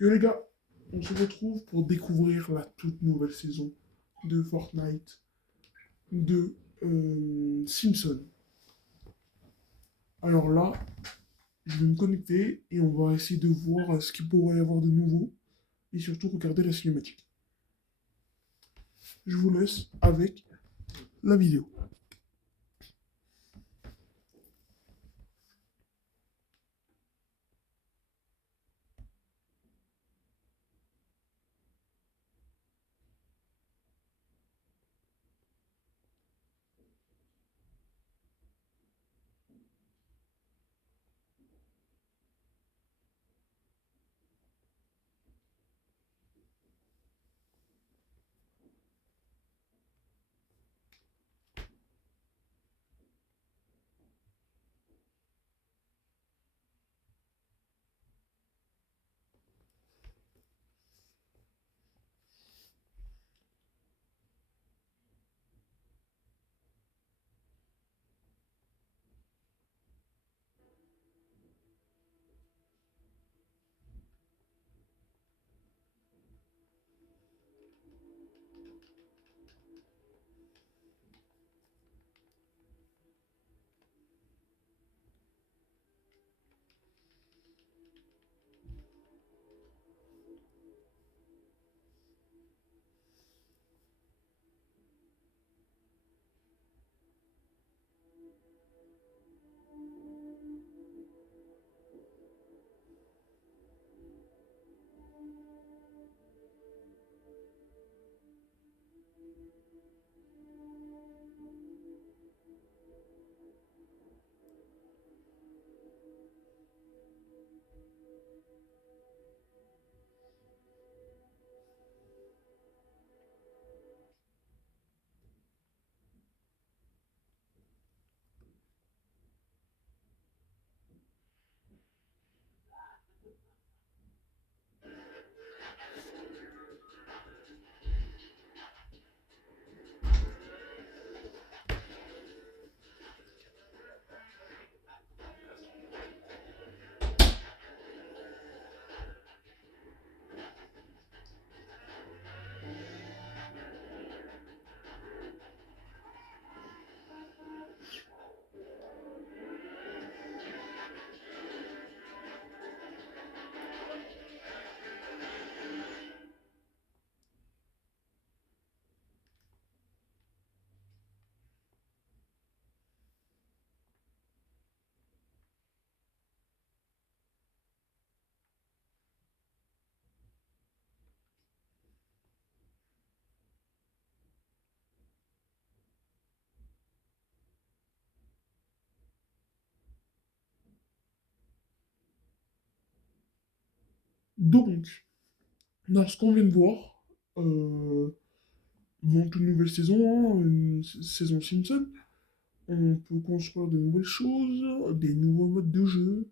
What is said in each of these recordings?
Yo les gars, on se retrouve pour découvrir la toute nouvelle saison de Fortnite de Simpson. Alors là, je vais me connecter et on va essayer de voir ce qu'il pourrait y avoir de nouveau et surtout regarder la cinématique. Je vous laisse avec la vidéo. Donc, dans ce qu'on vient de voir, donc une nouvelle saison, hein, une saison Simpson, on peut construire de nouvelles choses, des nouveaux modes de jeu,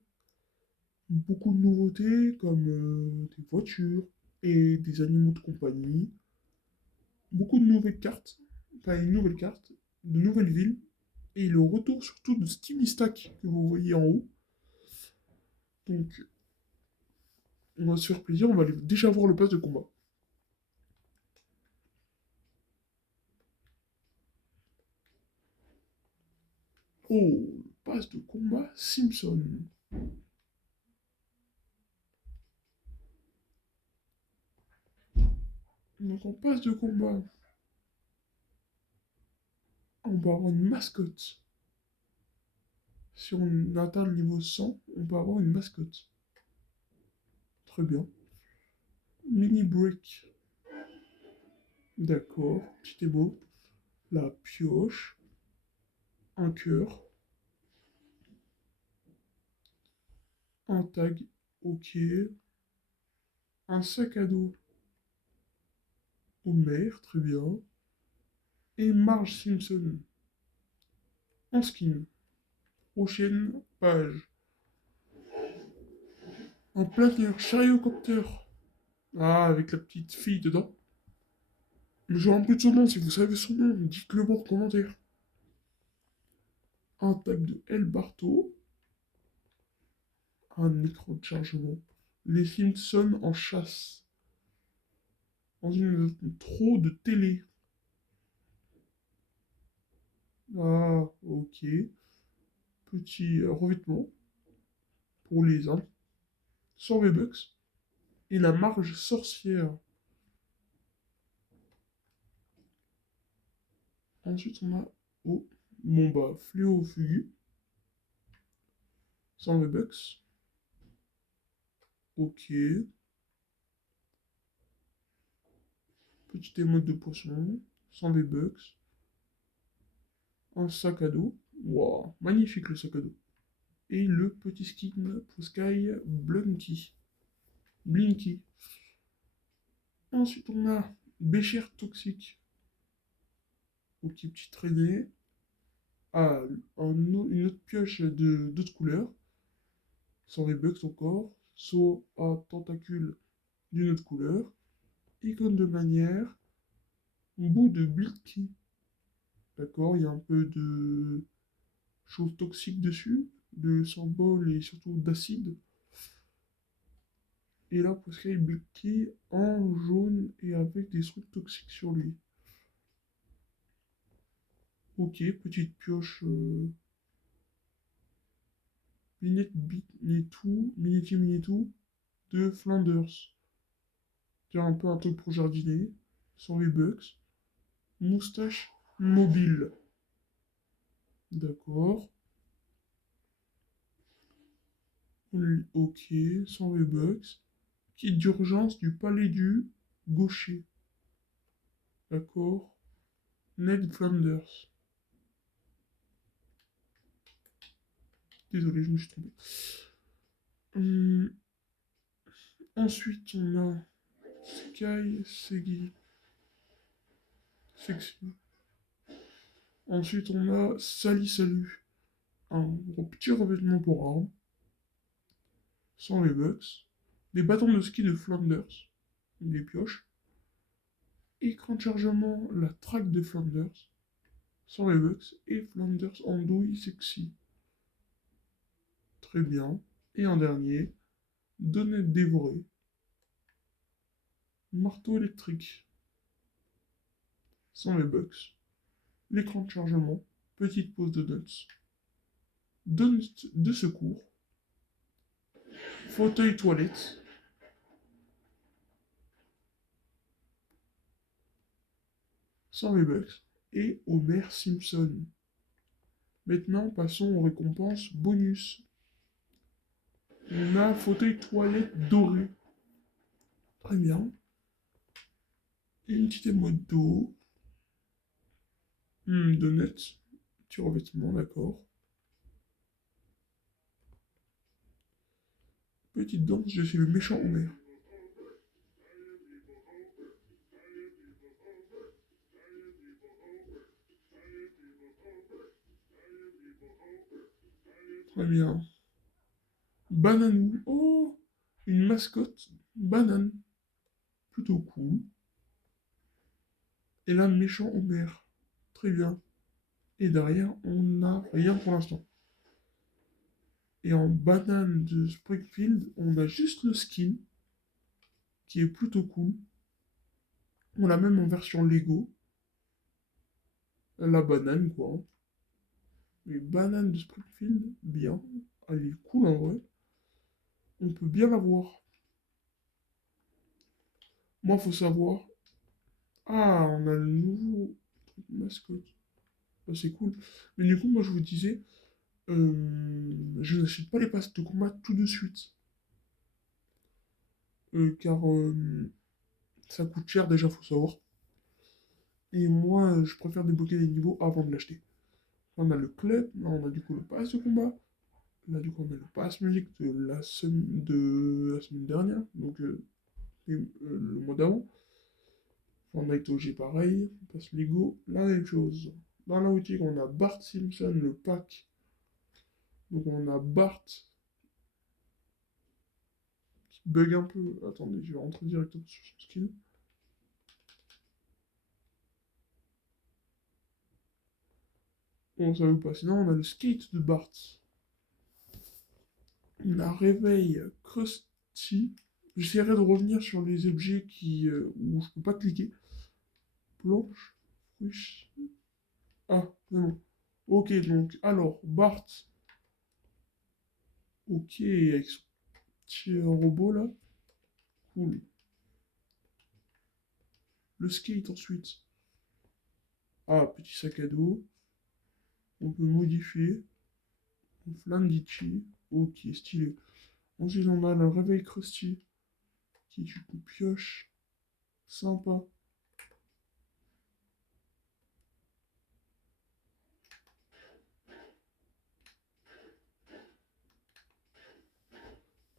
beaucoup de nouveautés comme des voitures et des animaux de compagnie, beaucoup de nouvelles cartes, enfin une nouvelle carte, de nouvelles villes, et le retour surtout de Steamy Stack que vous voyez en haut. Donc on va se faire plaisir, on va aller déjà voir le pass de combat. Oh, le pass de combat Simpson. Donc en pass de combat, on va avoir une mascotte. Si on atteint le niveau 100, on peut avoir une mascotte. Très bien. Mini break. D'accord. Petit émo. La pioche. Un cœur. Un tag. Ok. Un sac à dos. Homer. Très bien. Et Marge Simpson. En skin. Prochaine page. Un planeur chariocopter. Ah, avec la petite fille dedans. Je me rappelle de son nom, si vous savez son nom, dites-le moi en commentaire. Un tag de El Barto. Un écran de chargement. Les Simpsons en chasse. Dans une trop de télé. Ah, ok. Petit revêtement pour les uns. 100 V-Bucks. Et la marge sorcière. Ensuite, on a... Oh, bon bah, Fléau Fugu. 100 V-Bucks. Ok. Petite émote de poisson. 100 V-Bucks. Un sac à dos. Wow, magnifique le sac à dos. Et le petit skin pour Sky Blunky. Blinky. Ensuite, on a Béchère Toxique. Ok, petite traînée. Ah, une autre pioche d'autres couleurs. 100 V-Bucks encore. Saut à tentacule d'une autre couleur. Icône de manière. Bout de Blinky. D'accord, il y a un peu de choses toxiques dessus. De symboles et surtout d'acide. Et là, pour Sky Blinky en jaune et avec des trucs toxiques sur lui. Ok, petite pioche Minetti de Flanders. C'est un peu un truc pour jardiner. 100 V-Bucks. Moustache mobile. D'accord. Ok, 100 V-Bucks. Kit d'urgence du palais du gaucher. D'accord. Ned Flanders. Désolé, je me suis trompé. Hum, Ensuite, on a Sky Segi. Sexy. Ensuite, on a Sali Salut. Un petit revêtement pour armes. 100 V-Bucks. Des bâtons de ski de Flanders. Des pioches. Écran de chargement, la traque de Flanders. 100 V-Bucks. Et Flanders andouille sexy. Très bien. Et un dernier. Données dévorées. Marteau électrique. 100 V-Bucks. L'écran de chargement. Petite pause de donuts. Donuts de secours. Fauteuil toilette. 100 V-Bucks. Et Homer Simpson. Maintenant, passons aux récompenses bonus. On a un fauteuil toilette doré. Très bien. Et une petite émote d'eau. Donuts. Petit revêtement, d'accord. Petite danse, je suis le méchant Homer. Très bien. Bananou. Oh, une mascotte. Banane. Plutôt cool. Et là, méchant Homer. Très bien. Et derrière, on n'a rien pour l'instant. Et en banane de Springfield, on a juste le skin, qui est plutôt cool. On l'a même en version Lego. La banane, quoi. Les bananes de Springfield, bien. Elle est cool en vrai. On peut bien la voir. Moi, faut savoir. Ah, on a le nouveau truc mascotte. Bah, c'est cool. Mais du coup, moi, je vous disais, je n'achète pas les passes de combat tout de suite. Car ça coûte cher déjà, faut savoir. Et moi, je préfère débloquer les niveaux avant de l'acheter. On a le club, là on a du coup le pass de combat. Là du coup on a le pass musique de la semaine dernière, donc le mois d'avant. Fortnite OG pareil, pass Lego, la même chose. Dans la boutique on a Bart Simpson, le pack. Donc on a Bart qui bug un peu. Attendez, je vais rentrer directement sur son skin. Bon, ça veut pas. Sinon on a le skate de Bart. On a Réveil Si. J'essaierai de revenir sur les objets où je peux pas cliquer. Planche, fruits. Ah, c'est bon. Ok, donc, alors, Bart. Ok, avec son petit robot là. Cool. Le skate ensuite. Ah, petit sac à dos. On peut modifier. Flamme Ditchy. Ok, stylé. Ensuite, on a le réveil Krusty. Qui du coup pioche. Sympa.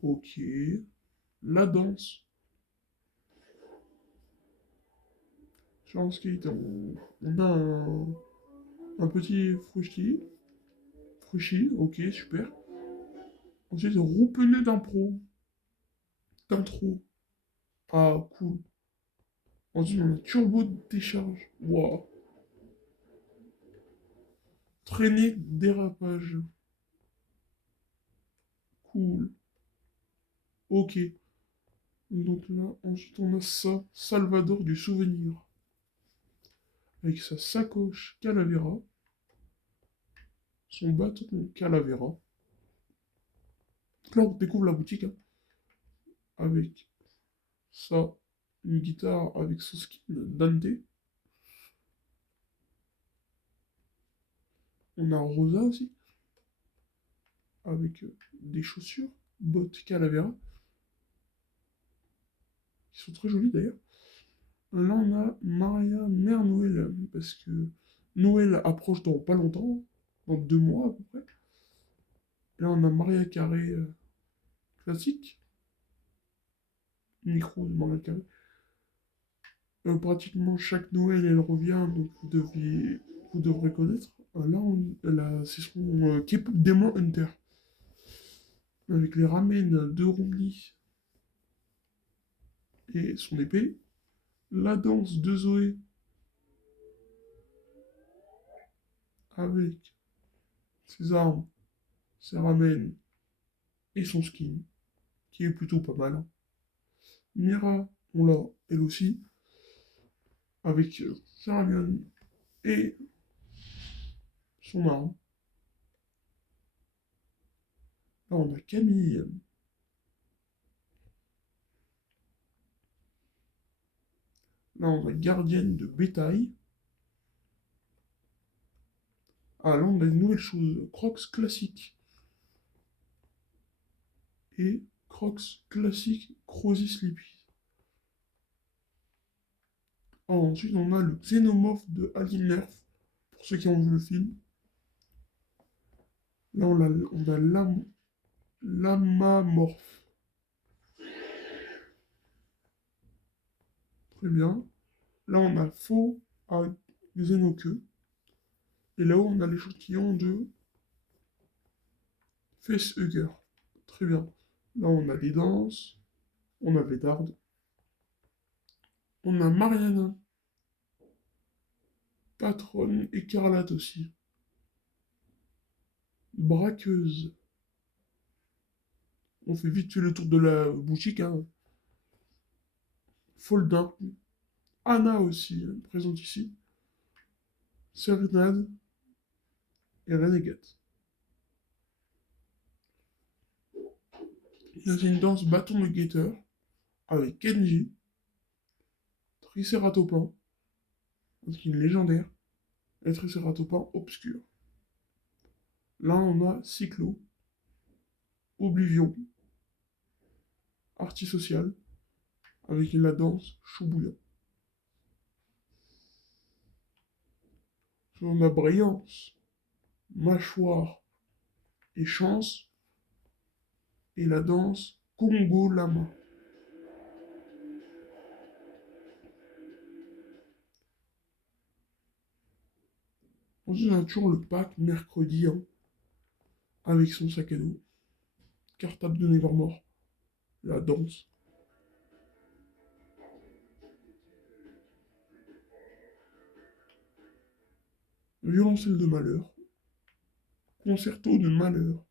Ok. La danse. Sur un skate, on a un petit Frusty. Frushy, ok, super. Ensuite, roue pneu d'intro. Ah, cool. Ensuite, on a turbo de décharge. Waouh. Traînée dérapage. Cool. Ok. Donc là, ensuite, on a ça. Salvador du souvenir. Avec sa sacoche Calavera. Son bâton Calavera. Là, on découvre la boutique, hein, avec ça, une guitare avec son skin Dante. On a un Rosa aussi, avec des chaussures, bottes Calavera, qui sont très jolies d'ailleurs. Là, on a Maria Mère Noël, parce que Noël approche dans pas longtemps, dans 2 mois à peu près. Là, on a Maria Carré classique, micro de Maria Carré. Pratiquement chaque Noël, elle revient, donc vous devrez connaître. C'est son K-pop Demon Hunter, avec les ramen de Romney et son épée. La danse de Zoé, avec ses armes, ses ramen et son skin, qui est plutôt pas mal, hein. Mira, on l'a, elle aussi, avec sa ramen et son arme. Là, on a Camille. Là, on a Gardienne de bétail. Ah, là, on a une nouvelle chose. Crocs classique. Et Crocs classique Crozzy Sleepy. Ah, ensuite, on a le Xenomorph de Alien Nerf, pour ceux qui ont vu le film. Là, on a Lamamorph. Très bien. Là, on a Faux à Xenoqueux. Et là-haut, on a l'échantillon de Facehugger. Très bien. Là, on a les danses. On a Védard. On a Mariana. Patronne écarlate aussi. Braqueuse. On fait vite fait le tour de la boutique, hein. Foldin. Anna aussi, hein, présente ici. Serenade et Renegade. Il y a une danse bâton de guetteur avec Kenji, Triceratopin, qui est une légendaire, et Triceratopin obscur. Là, on a Cyclo, Oblivion, Artisocial, avec la danse chou bouillant. On a Brillance, Mâchoire et Chance, et la danse Congo Lama. Ensuite, on a toujours le pack mercredi, hein, avec son sac à dos, cartable de Nevermore, la danse. Violoncelle de malheur, concerto de malheur.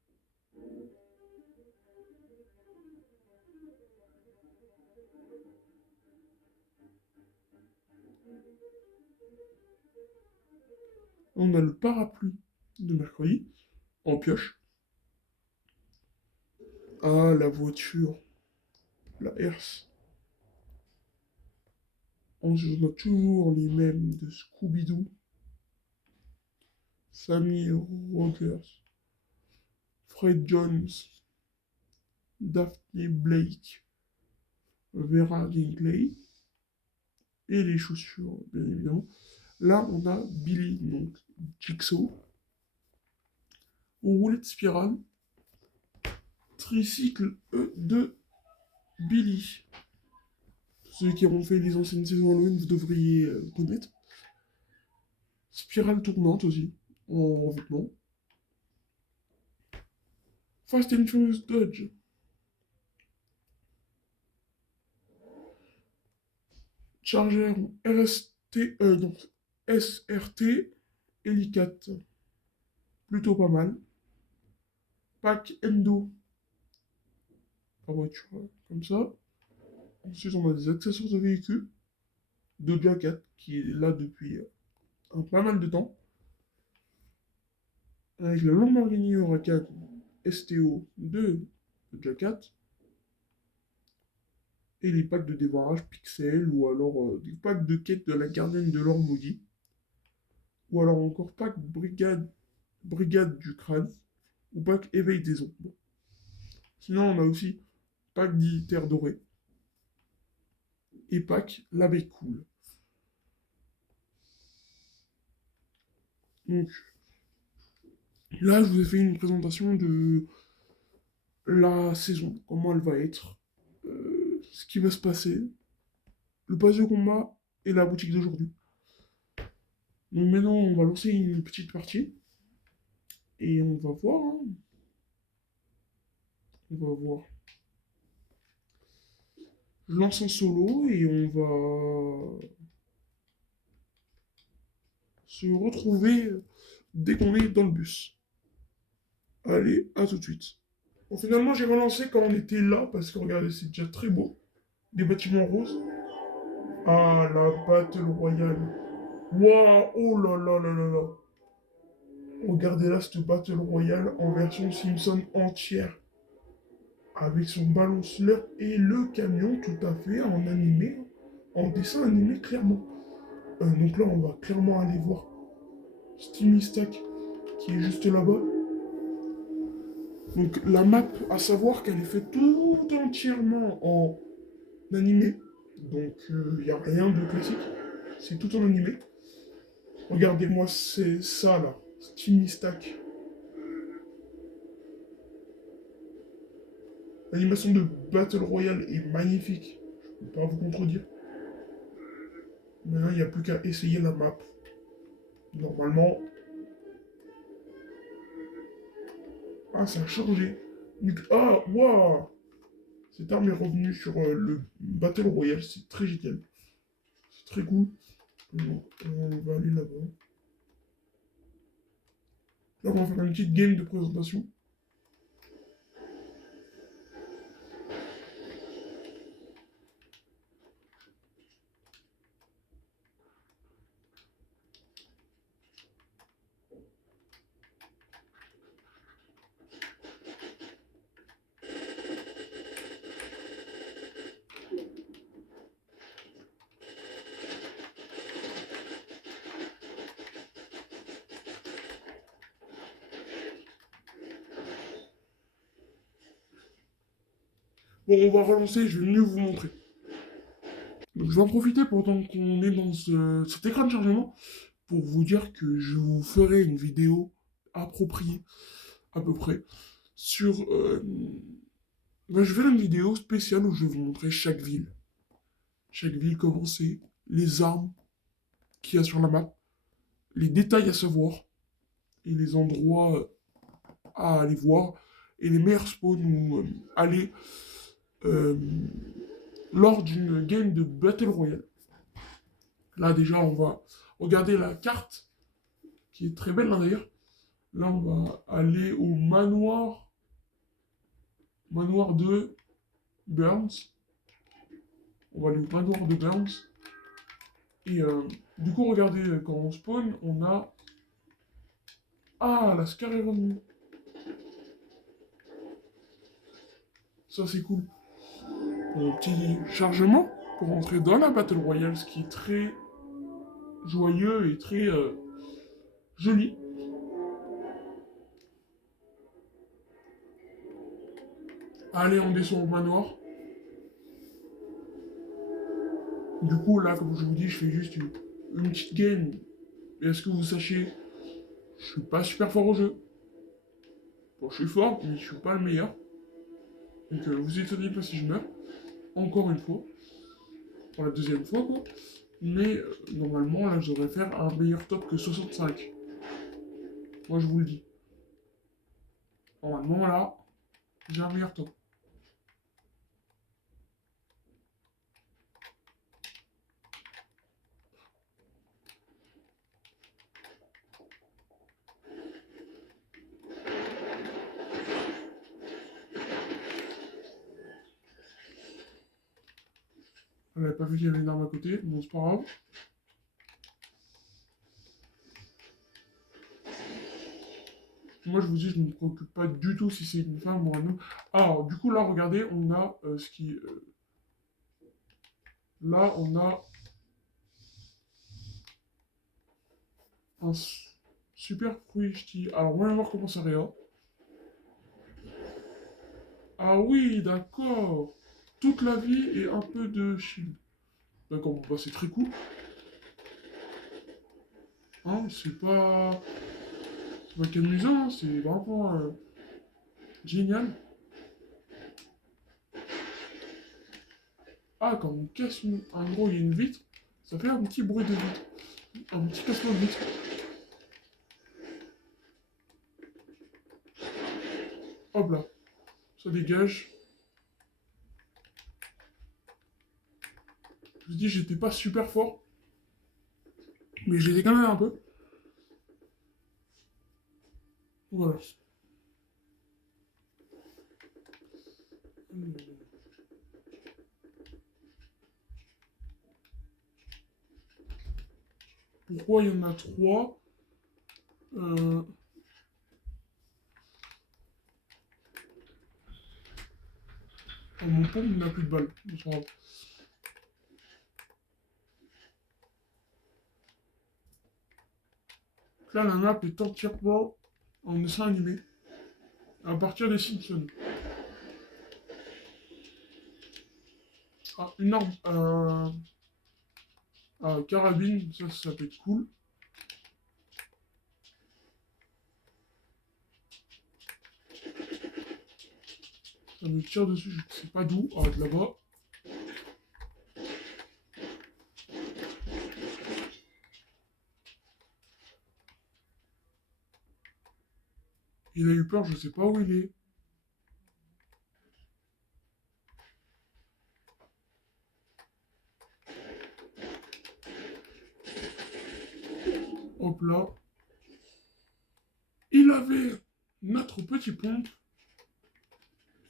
On a le parapluie de mercredi, en pioche. Ah, la voiture, la Herse. On a toujours les mêmes de Scooby-Doo, Sammy Rogers, Fred Jones, Daphne Blake, Vera Dinkley, et les chaussures, bien évidemment. Là, on a Billy, donc Jigsaw, roulette spirale, tricycle de Billy. Ceux qui auront fait les anciennes saisons Halloween, vous devriez connaître. Spirale tournante aussi, en revêtement. Fast and Furious Dodge. Charger RST, donc SRT Helicat. Plutôt pas mal. Pack Endo. La voiture, comme ça. Ensuite, on a des accessoires de véhicules. Doja Cat, qui est là depuis pas mal de temps. Avec la Lamborghini Huracan STO de Doja Cat. Et les packs de démarrage Pixel, ou alors des packs de quête de la gardienne de l'or maudit. Ou alors encore pack Brigade du crâne. Ou pack Éveil des ombres. Sinon, on a aussi pack dit Terre dorée. Et pack L'abeille cool. Donc, là, je vous ai fait une présentation de la saison, comment elle va être, ce qui va se passer, le pass de combat et la boutique d'aujourd'hui. Donc maintenant, on va lancer une petite partie et on va voir. Hein. On va voir. Je lance un solo et on va se retrouver dès qu'on est dans le bus. Allez, à tout de suite. Bon, finalement, j'ai relancé quand on était là parce que regardez, c'est déjà très beau. Des bâtiments roses. Ah, la Battle Royale. Waouh, oh là là là là là. Regardez là cette Battle Royale en version Simpson entière. Avec son ballon slurp et le camion tout à fait en animé, en dessin animé clairement. Donc là, on va clairement aller voir Steamy Stack qui est juste là-bas. Donc la map, à savoir qu'elle est faite tout entièrement en animé. Donc il n'y a rien de classique. C'est tout en animé. Regardez-moi, c'est ça là. Steamy Stack. L'animation de Battle Royale est magnifique. Je ne peux pas vous contredire. Maintenant, il n'y a plus qu'à essayer la map. Normalement. Ah, ça a changé. Ah, waouh! Cette arme est revenue sur le Battle Royale. C'est très génial. C'est très cool. Donc, on va aller là-bas. Là, on va faire une petite game de présentation. Bon, on va relancer, je vais mieux vous montrer. Donc, je vais en profiter pendant qu'on est dans cet écran de chargement pour vous dire que je vous ferai une vidéo appropriée, à peu près, sur... je vais faire une vidéo spéciale où je vais vous montrer chaque ville. Chaque ville, comment c'est, les armes qu'il y a sur la map, les détails à savoir, et les endroits à aller voir, et les meilleurs spawns où aller euh, lors d'une game de Battle Royale. Là, déjà, on va regarder la carte, qui est très belle, là, d'ailleurs. Là, on va aller au manoir de Burns. On va aller au manoir de Burns. Et du coup, regardez, quand on spawn, on a Ah, la Scar est revenue. Ça, c'est cool. Un petit chargement pour entrer dans la Battle Royale, ce qui est très joyeux et très joli. Allez, on descend au manoir. Du coup, là, comme je vous dis, je fais juste une petite game. Et est-ce que vous sachiez, je suis pas super fort au jeu. Bon, je suis fort, mais je suis pas le meilleur. Donc, vous étonnez pas si je meurs. Encore une fois. Pour la deuxième fois, quoi. Mais normalement, là, je devrais faire un meilleur top que 65. Moi, je vous le dis. Normalement, là, j'ai un meilleur top. Elle n'avait pas vu qu'il y avait une arme à côté. Bon, c'est pas grave. Moi, je vous dis, je ne me préoccupe pas du tout si c'est une femme ou un homme. Alors, du coup, là, regardez, on a ce qui... là, on a un super fruit ch'ti. Alors, on va voir comment ça réa. Ah oui, d'accord. Toute la vie et un peu de shield. D'accord, bon, bah, c'est très cool. Hein, c'est pas qu'amusant, hein, c'est vraiment génial. Ah, quand on casse un gros, il y a une vitre, ça fait un petit bruit de vitre. Un petit cassement de vitre. Hop là, ça dégage. Je vous dis, j'étais pas super fort, mais j'étais quand même un peu. Voilà. Pourquoi il y en a trois euh... oh, mon pompe n'a plus de balles. C'est pas grave. Là, la map est entièrement en dessin animé. À partir des Simpsons. Ah, une arme carabine, ça peut être cool. Ça me tire dessus, je sais pas d'où. Ah, de là-bas. Il a eu peur, je sais pas où il est. Hop là. Il avait notre petit pompe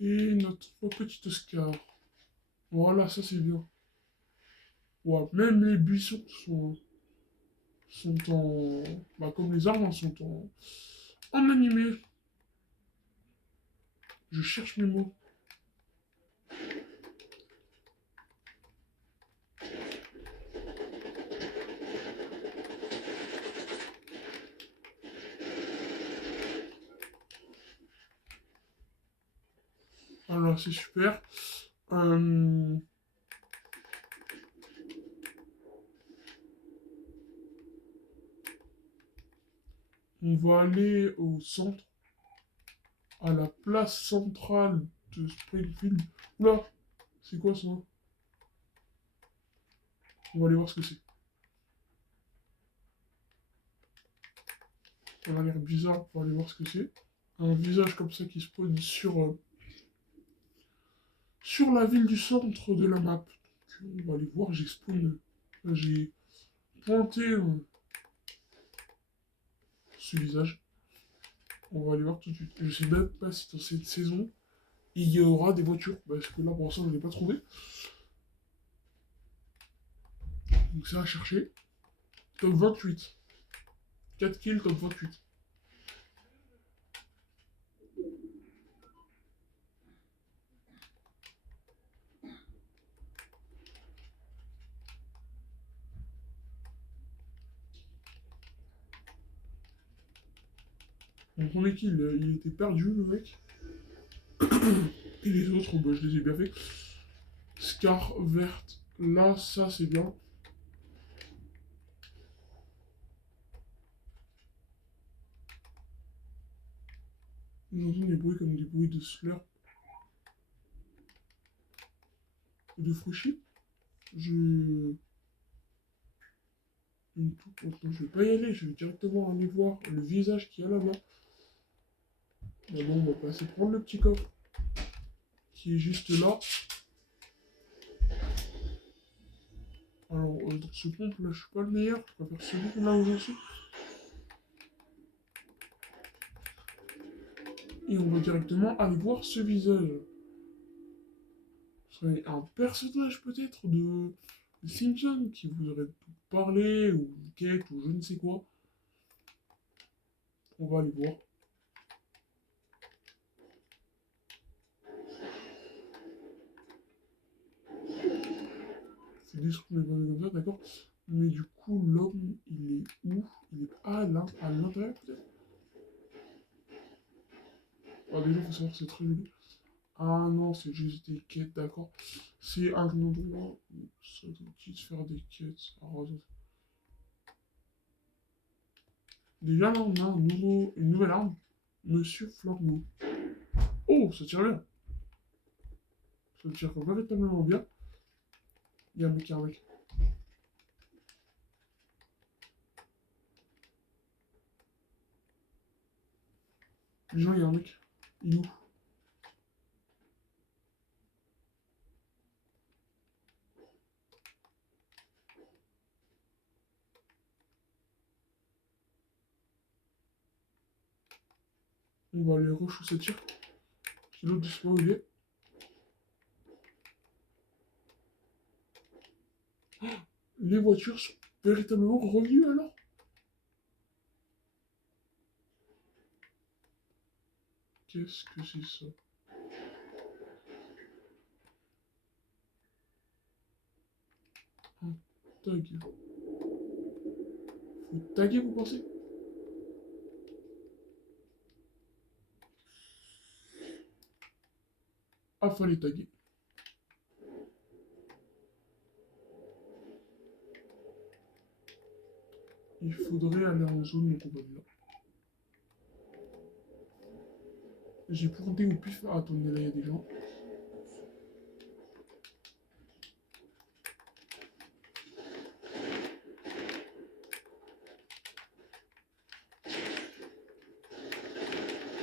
et notre petite Oscar. Voilà, ça c'est bien. Ouais, même les buissons sont en... Bah, comme les arbres, hein, sont en animé. Je cherche mes mots. Voilà, c'est super. Euh, on va aller au centre, à la place centrale de Springfield. Oula, c'est quoi ça? On va aller voir ce que c'est. Ça a l'air bizarre, on va aller voir ce que c'est. Un visage comme ça qui se pose sur la ville du centre de la map. Donc, on va aller voir, j'ai spawn. J'ai pointé ce visage. On va aller voir tout de suite. Je sais même pas si dans cette saison, il y aura des voitures. Parce que là, pour l'instant, je ne l'ai pas trouvé. Donc ça à chercher. Top 28. 4 kills, top 28. Mon premier kill, il était perdu, le mec. Et les autres, bah, je les ai bien fait. Scar verte, là, ça c'est bien. J'entends des bruits comme des bruits de slurp ou de frushi. Je... Une toupe, maintenant je vais pas y aller, je vais directement aller voir le visage qu'il y a là-bas. D'abord, on va passer prendre le petit coffre qui est juste là. Alors, dans ce pompe là, je suis pas le meilleur, je préfère celui qu'on a aujourd'hui. Et on va directement aller voir ce visage. Ce serait un personnage peut-être de Simpson qui voudrait parler, ou une quête, ou je ne sais quoi. On va aller voir. C'est des trucs comme ça, d'accord. Mais du coup, l'homme, il est où? Il est à l'intérieur peut-être. Ah, déjà, faut savoir que c'est très joli. Ah non, c'est juste des quêtes, d'accord. C'est un endroit où ça doit se faire des quêtes. Alors, attends. Déjà, là, on a une nouvelle arme. Monsieur Flambeau. Oh, ça tire bien. Ça tire véritablement bien. Il y a un mec, il y a un mec. Les gens, il y a un mec. Il est où? On va aller rush où ça tire. Si l'autre, je sais pas où il est. Les voitures sont véritablement revenues alors? Qu'est-ce que c'est ça? Un tag. Faut taguer, vous pensez? Ah, fallait taguer. Il faudrait aller en zone, donc on va là. J'ai pointé au pif. Ah, attendez, là, il y a des gens.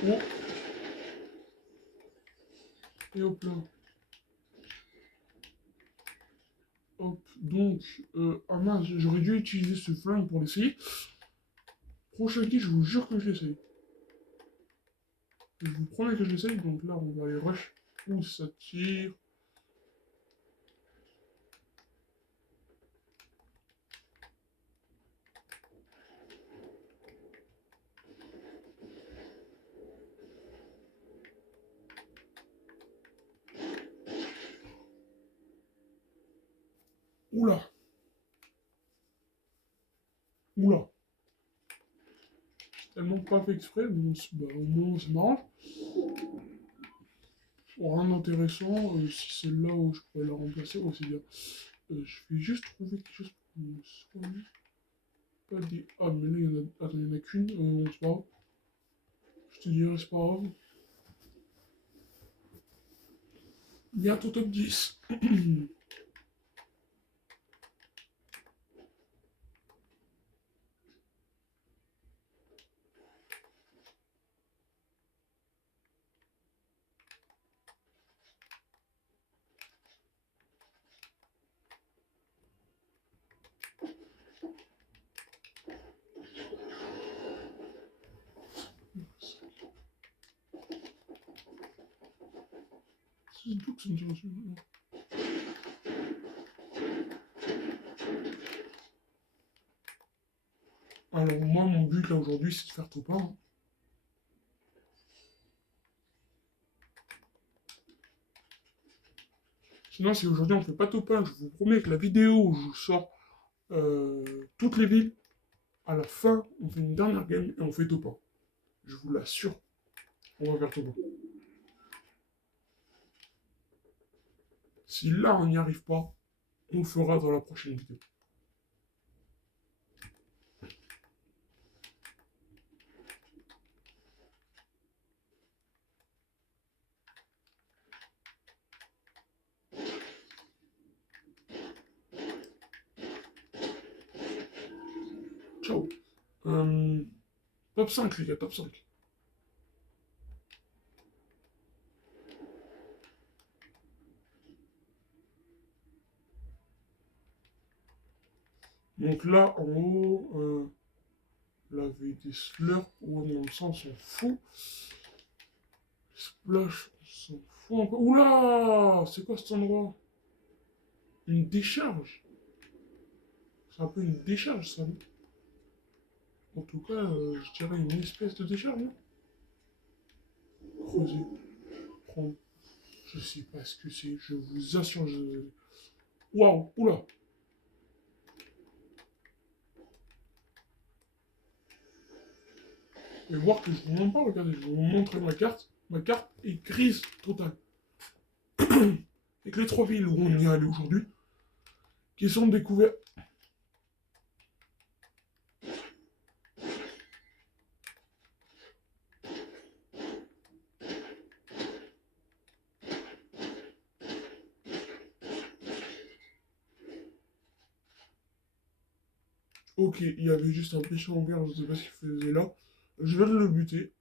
Oh. Et hop là. Hop, donc, ah mince, j'aurais dû utiliser ce flingue pour l'essayer. Prochain kill, je vous jure que je l'essaye. Je vous promets que je l'essaye, donc là, on va aller rush où ça tire. Oula. Oula. Tellement pas fait exprès, mais bon, bah, au moins, c'est marrant. Rien d'intéressant, si c'est là où je pourrais la remplacer, ouais, c'est bien. Je vais juste trouver quelque chose pour me soigner. Pas des... Ah, mais là, il y en a... Attends, il y en a qu'une, bon, c'est pas grave. Je te dirai, c'est pas grave. Bientôt top 10. C'est tout que ça me tire dessus. Alors moi, mon but là aujourd'hui, c'est de faire top 1. Hein. Sinon, si aujourd'hui on fait pas top 1, je vous promets que la vidéo où je vous sors toutes les villes, à la fin, on fait une dernière game et on fait top 1. Je vous l'assure. On va faire tout bon. Si là, on n'y arrive pas, on le fera dans la prochaine vidéo. Ciao. Top 5, les gars, top 5. Donc là, en haut, laver des slurps. Ouais, non, ça, on s'en fout. Splash, on s'en fout un peu. Oula! C'est quoi cet endroit? Une décharge. C'est un peu une décharge, ça, non? En tout cas, je dirais une espèce de décharge, non? Creuser. Prendre. Je sais pas ce que c'est. Je vous assure, je... Waouh! Oula! Et voir que je vous montre pas, regardez, je vais vous montrer ma carte. Ma carte est grise totale. Et que les 3 villes où on y est allé aujourd'hui, qui sont découvertes. Ok, il y avait juste un péché en vert, je sais pas ce qu'il faisait là. Je viens de le buter.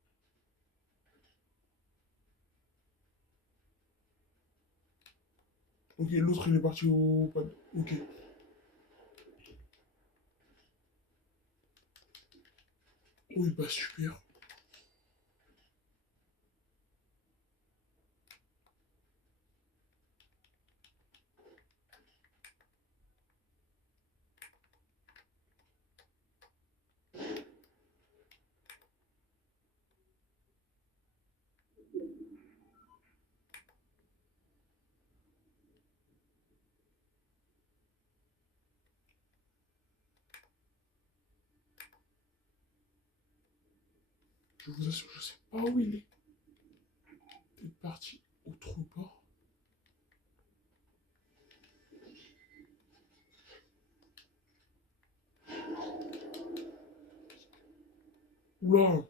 Ok, l'autre il est parti au pad. Ok. Oui, bah super. Je vous assure, je sais pas où il est. Il est parti autre part. Oula.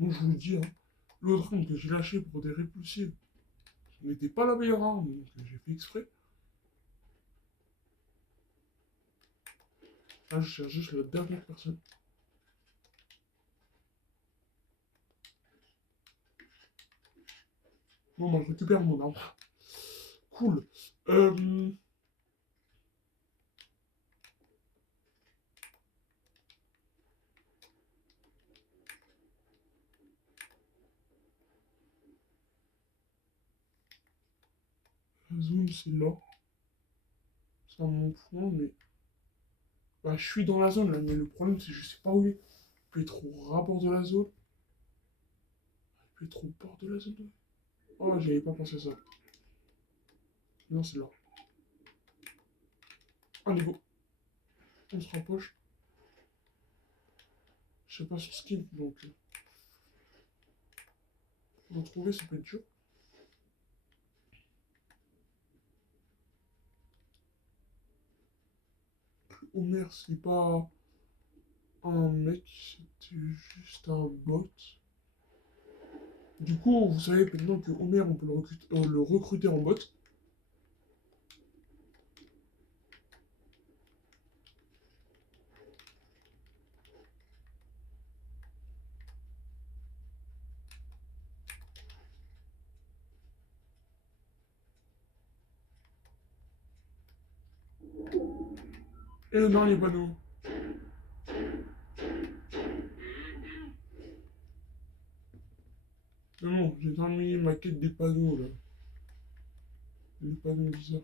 Moi je vous le dis, hein, l'autre arme que j'ai lâché pour des répulsives, ce n'était pas la meilleure arme, donc j'ai fait exprès. Là, je cherche juste la dernière personne. Bon, moi je récupère mon arme. Cool. La zone, c'est là. C'est à mon point, mais... Bah, je suis dans la zone, là, mais le problème, c'est que je sais pas où il est. Il peut être au rapport de la zone. Il peut être au bord de la zone. Oh, j'avais pas pensé à ça. Non, c'est là. Allez, go. On se rapproche. Je sais pas sur skin, donc... Pour retrouver, ça peut être dur. Homer, c'est pas un mec, c'était juste un bot. Du coup, vous savez maintenant que Homer, on peut le recruter en bot. Et le dernier panneau. C'est bon, j'ai terminé ma quête des panneaux là. Les panneaux bizarres.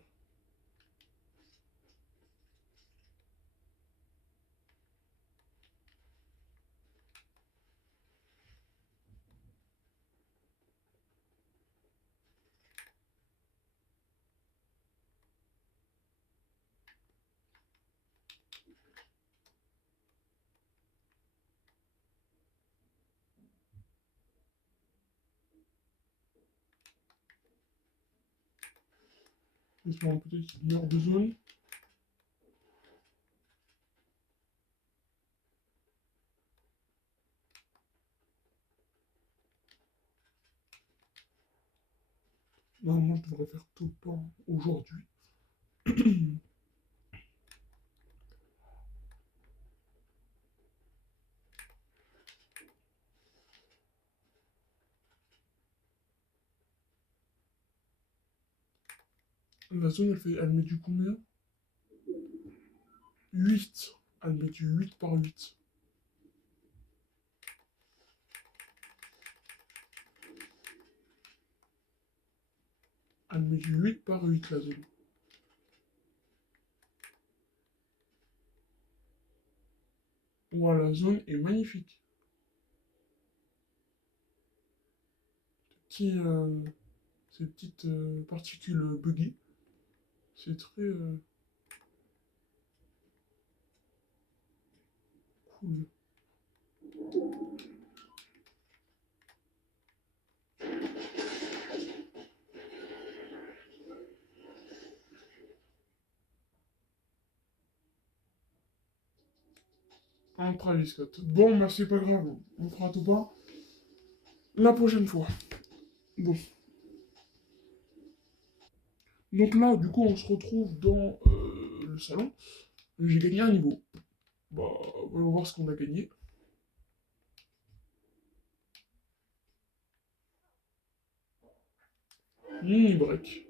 J'espère peut-être qu'il meurt de zone. Normalement, je devrais faire tout le temps aujourd'hui. La zone, elle met du combien? 8. Elle met du 8 par 8. Elle met du 8 par 8 la zone. Ouais, la zone est magnifique. Qui, ces petites particules buggy. C'est très cool. Un Travis Scott. Bon, bah c'est pas grave, on fera tout pas la prochaine fois. Bon. Donc là, du coup, on se retrouve dans le salon. J'ai gagné un niveau. Bah, on va voir ce qu'on a gagné. Mini break.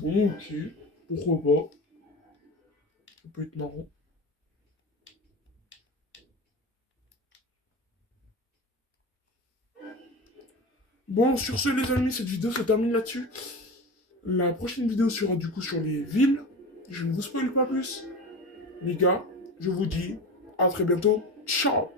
Bon, ok. Pourquoi pas. Ça peut être marrant. Bon, sur ce, les amis, cette vidéo se termine là-dessus. La prochaine vidéo sera du coup sur les villes. Je ne vous spoil pas plus. Les gars, je vous dis à très bientôt. Ciao!